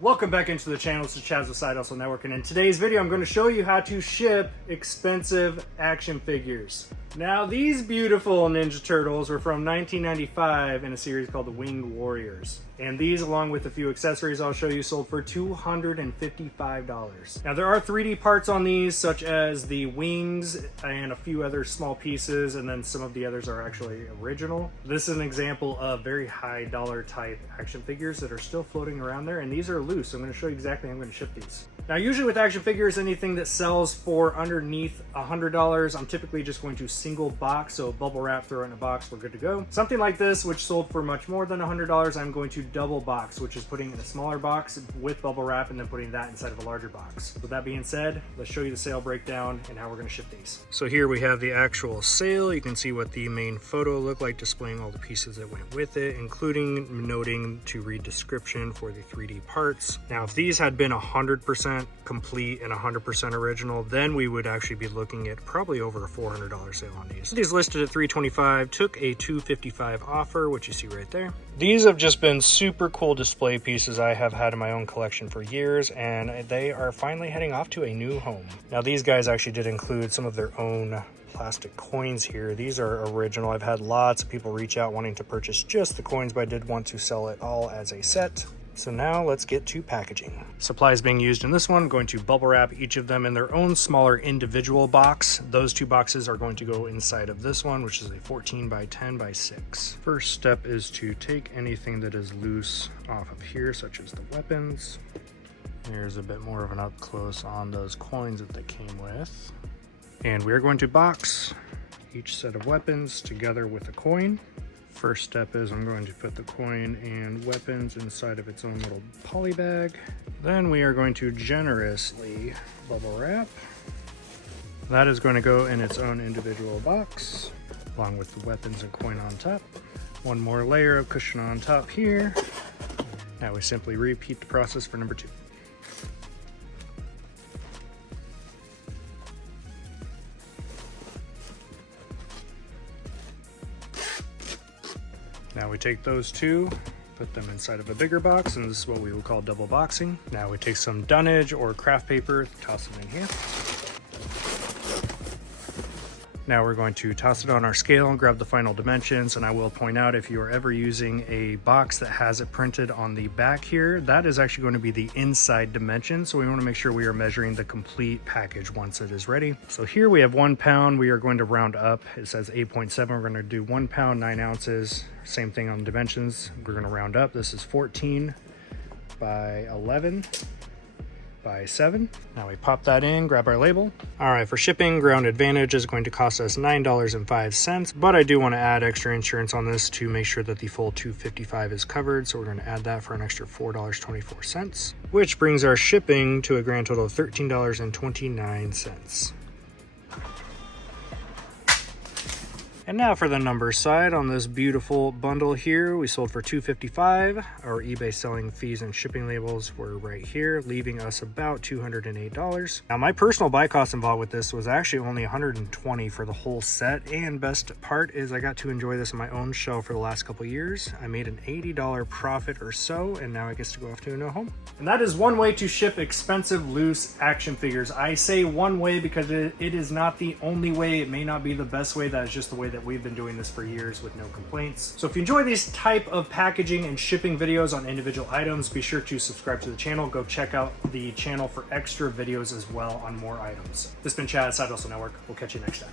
Welcome back into the channel. This is Chaz with Side Hustle Network, and in today's video I'm going to show you how to ship expensive action figures. Now, these beautiful Ninja Turtles were from 1995 in a series called the Winged Warriors. And these, along with a few accessories I'll show you, sold for $255. Now, there are 3D parts on these, such as the wings and a few other small pieces, and then some of the others are actually original. This is an example of very high dollar type action figures that are still floating around there, and these are loose. I'm going to show you exactly how I'm going to ship these. Now, usually with action figures, anything that sells for underneath $100, I'm typically just going to single box, so bubble wrap, throw it in a box, we're good to go. Something like this, which sold for much more than $100, I'm going to double box, which is putting it in a smaller box with bubble wrap and then putting that inside of a larger box. With that being said, let's show you the sale breakdown and how we're going to ship these. So here we have the actual sale. You can see what the main photo looked like, displaying all the pieces that went with it, including noting to read description for the 3D parts. Now, if these had been 100% complete and 100% original, then we would actually be looking at probably over a $400 sale on these. These listed at $325, took a $255 offer, which you see right there. These have just been super cool display pieces I have had in my own collection for years, and they are finally heading off to a new home. Now, these guys actually did include some of their own plastic coins here. These are original. I've had lots of people reach out wanting to purchase just the coins, but I did want to sell it all as a set. So now let's get to packaging. Supplies being used in this one, I'm going to bubble wrap each of them in their own smaller individual box. Those two boxes are going to go inside of this one, which is a 14 by 10 by 6. First step is to take anything that is loose off of here, such as the weapons. Here's a bit more of an up close on those coins that they came with. And we're going to box each set of weapons together with a coin. First step is I'm going to put the coin and weapons inside of its own little poly bag. Then we are going to generously bubble wrap. That is going to go in its own individual box, along with the weapons and coin on top. One more layer of cushion on top here. Now we simply repeat the process for number 2. Now we take those two, put them inside of a bigger box, and this is what we would call double boxing. Now we take some dunnage or craft paper, toss them in here. Now we're going to toss it on our scale and grab the final dimensions. And I will point out, if you are ever using a box that has it printed on the back here, that is actually going to be the inside dimension. So we want to make sure we are measuring the complete package once it is ready. So here we have 1 pound. We are going to round up. It says 8.7. We're going to do 1 pound, 9 ounces. Same thing on dimensions. We're going to round up. This is 14 by 11 by 7. Now we pop that in, grab our label. All right, for shipping, Ground Advantage is going to cost us $9.05, but I do want to add extra insurance on this to make sure that the full $255 is covered. So we're going to add that for an extra $4.24, which brings our shipping to a grand total of $13.29. And now for the number side on this beautiful bundle here, we sold for $255. Our eBay selling fees and shipping labels were right here, leaving us about $208. Now, my personal buy cost involved with this was actually only $120 for the whole set. And best part is I got to enjoy this on my own show for the last couple years. I made an $80 profit or so, and now I get to go off to a new home. And that is one way to ship expensive loose action figures. I say one way because it is not the only way. It may not be the best way. That is just the way that we've been doing this for years with no complaints. So if you enjoy these type of packaging and shipping videos on individual items, be sure to subscribe to the channel. Go check out the channel for extra videos as well on more items. This has been Chaz, Side Hustle Network. We'll catch you next time.